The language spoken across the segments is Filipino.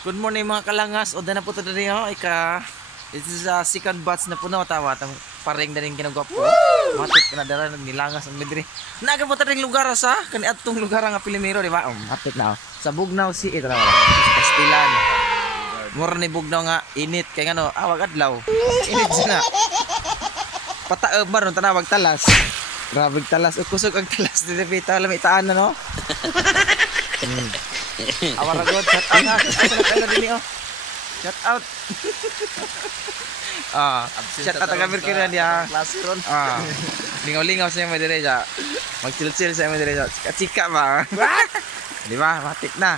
Good morning mga kalangas. O na po ito rin ho. This is a second batch na po na tawa. Paring na rin ginagawa po. Matik na dara nilangas ang midri. Naga po ito rin lugar sa kaniatong lugar nga Pilimiro, di ba? Matik na ho. Sa Bugnaw si ito na Pastilan. Mura ni Bugnaw nga init. Kaya nga no, awag adlaw. Init siya na. Pataab maron tanawag talas. Grabig talas. Kusog ang talas. Dito alam itaan na no. Awaragot, shout out na. Shout out. Shout out ang Mercury dia. Lingaw-lingaw sa mga diretsa. Mag-chill-chill sa mga diretsa. Chika ba? Di ba? Matik na.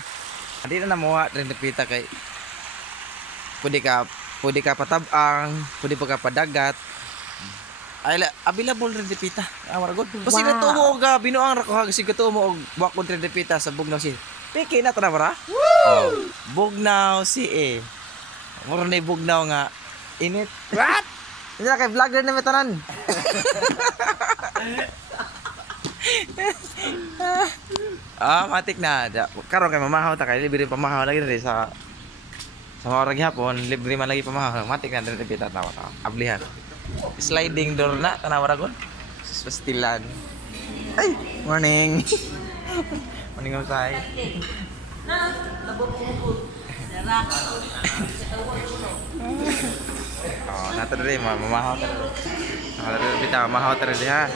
Hindi na namuha rin napita kay pwede ka patabang, pwede pa ka padagat. Ay available rin dipita. Awaragot. Kasi natumo ga binuang ra ko ha kasi katumo og wakon rin dipita sa Bugnaw si. Piki na tara bara. Bugnaw si Mura na Bugnaw nga init. What? Isa kay vlogger na metanan. Matik na. Karon kay mamahaw ta kay libre pamahaw lagi rin sa mga orang hapon, libre man lagi pamahaw. Matik na diri pita tawa ta. Ablihan. Sliding door na tanawa ra gon. Pastilan. Ay, morning. Morning usay. Nata rin mamahaw ta. Bita mamahaw ta rin ha.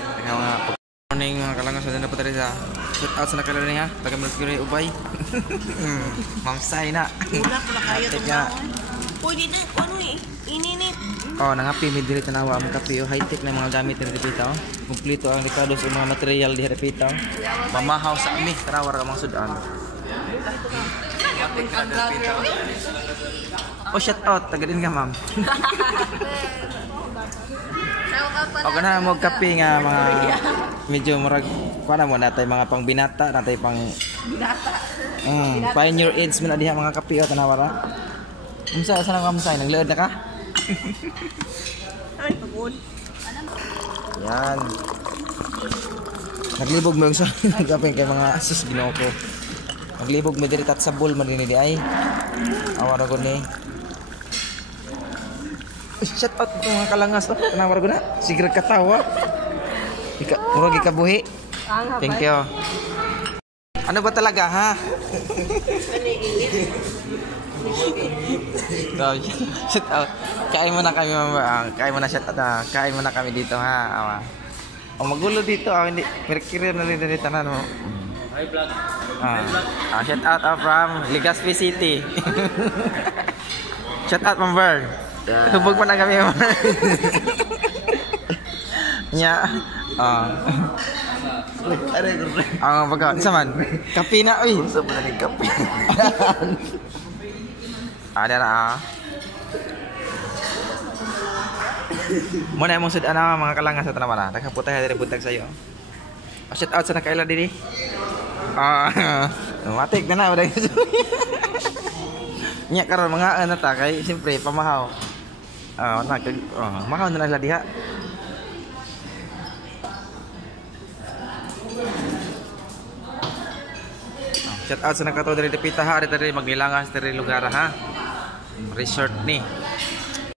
Morning mga kalangas na po sa shout out sa nakalala niya. Taga Mercury Ubay. Mamsay na. Wala pala kayo tong pwede na ano ininit. Nangapi mi diri tanawa ang kape high-tech na mga gamit diri dito. Kumpleto ang Ricardo sa mga material diri dito. Mamahaw sa ami tarawar ka mga sudan. Shout out taga din nga ma'am. Na mo kape nga mga medyo murag kuana mo natay mga pang binata, natay pang binata. Pioneer age mo na diha mga kape tanawara. Unsa sa nang kamsay nagleod na ka? Ay pagod. Yan. Naglibog mo sa nagkape kay mga asus Ginoo ko. Naglibog mo diri tat sa bowl man dinhi ay. Awara ko ni. Shout out to mga kalangas tanawara ko na. Sigre katawa. Murag ikabuhi. Thank you. Ano ba talaga ha? Shout out. Kain mo na kami mama. Kain mo na shout out ha. Kain mo na kami dito ha. Magulo dito hindi Mercury na rin dito tanan mo. Hi vlog. Shout out from Legazpi City. Shout out from Bird. Hubog pa na kami mama. Nya. Pagkaon isa man. Kape na uy. Unsa man ni kape? Ada na Muna mong sudan na mga kalangas sa tanawara. Nagkaputay diri buntag sayo. Shout out sa nakaila diri. Matik na na nya karon mga ana ta kay siyempre pamahaw. Mahaw na lang diha. Shout out sa nakato diri dipita ha, diri maglilangas diri lugar ha. Resort ni.